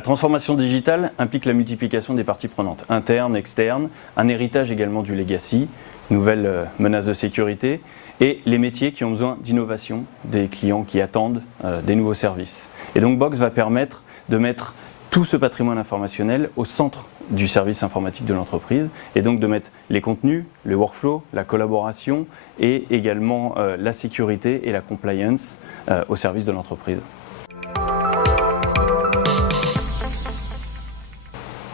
La transformation digitale implique la multiplication des parties prenantes, internes, externes, un héritage également du legacy, nouvelles menaces de sécurité, et les métiers qui ont besoin d'innovation, des clients qui attendent des nouveaux services. Et donc Box va permettre de mettre tout ce patrimoine informationnel au centre du service informatique de l'entreprise, et donc de mettre les contenus, le workflow, la collaboration, et également la sécurité et la compliance au service de l'entreprise.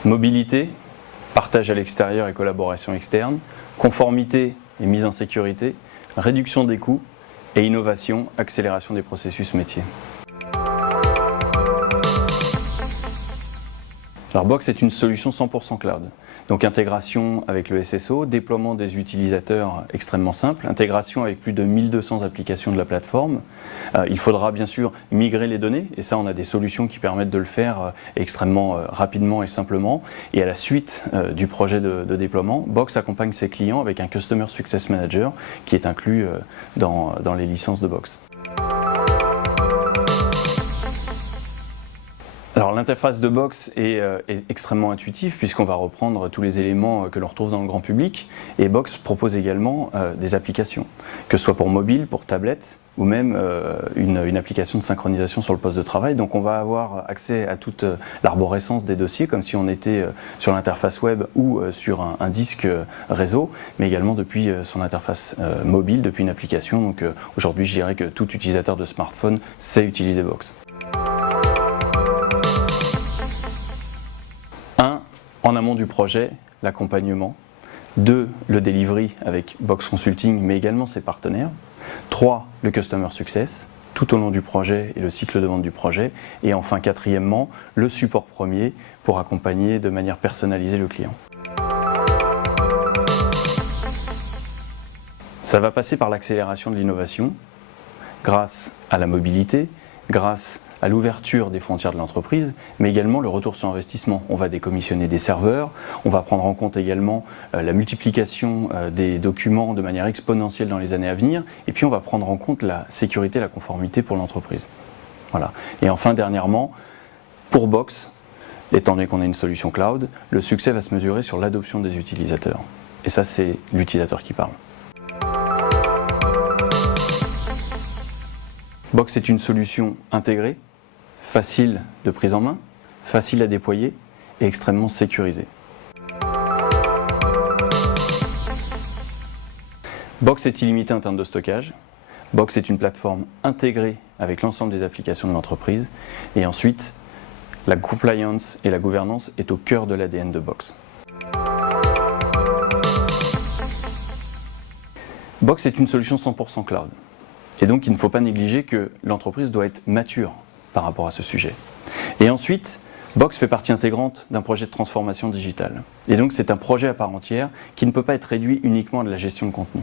Mobilité, partage à l'extérieur et collaboration externe, conformité et mise en sécurité, réduction des coûts et innovation, accélération des processus métiers. Alors Box est une solution 100% cloud. Donc intégration avec le SSO, déploiement des utilisateurs extrêmement simple, intégration avec plus de 1200 applications de la plateforme. Il faudra bien sûr migrer les données, et ça on a des solutions qui permettent de le faire extrêmement rapidement et simplement. Et à la suite du projet de déploiement, Box accompagne ses clients avec un Customer Success Manager qui est inclus dans les licences de Box. Alors l'interface de Box est extrêmement intuitive puisqu'on va reprendre tous les éléments que l'on retrouve dans le grand public, et Box propose également des applications, que ce soit pour mobile, pour tablette ou même une application de synchronisation sur le poste de travail. Donc on va avoir accès à toute l'arborescence des dossiers comme si on était sur l'interface web ou sur un disque réseau, mais également depuis son interface mobile, depuis une application. Donc aujourd'hui je dirais que tout utilisateur de smartphone sait utiliser Box. En amont du projet, l'accompagnement. 2, le delivery avec Box Consulting, mais également ses partenaires. 3, le Customer Success, tout au long du projet et le cycle de vente du projet. Et enfin, 4e, le support premier pour accompagner de manière personnalisée le client. Ça va passer par l'accélération de l'innovation, grâce à la mobilité, grâce à l'ouverture des frontières de l'entreprise, mais également le retour sur investissement. On va décommissionner des serveurs, on va prendre en compte également la multiplication des documents de manière exponentielle dans les années à venir, et puis on va prendre en compte la sécurité et la conformité pour l'entreprise. Voilà. Et enfin, dernièrement, pour Box, étant donné qu'on a une solution cloud, le succès va se mesurer sur l'adoption des utilisateurs. Et ça, c'est l'utilisateur qui parle. Box est une solution intégrée, facile de prise en main, facile à déployer et extrêmement sécurisée. Box est illimité en termes de stockage. Box est une plateforme intégrée avec l'ensemble des applications de l'entreprise. Et ensuite, la compliance et la gouvernance est au cœur de l'ADN de Box. Box est une solution 100% cloud. Et donc il ne faut pas négliger que l'entreprise doit être mature par rapport à ce sujet. Et ensuite, Box fait partie intégrante d'un projet de transformation digitale. Et donc c'est un projet à part entière qui ne peut pas être réduit uniquement à de la gestion de contenu.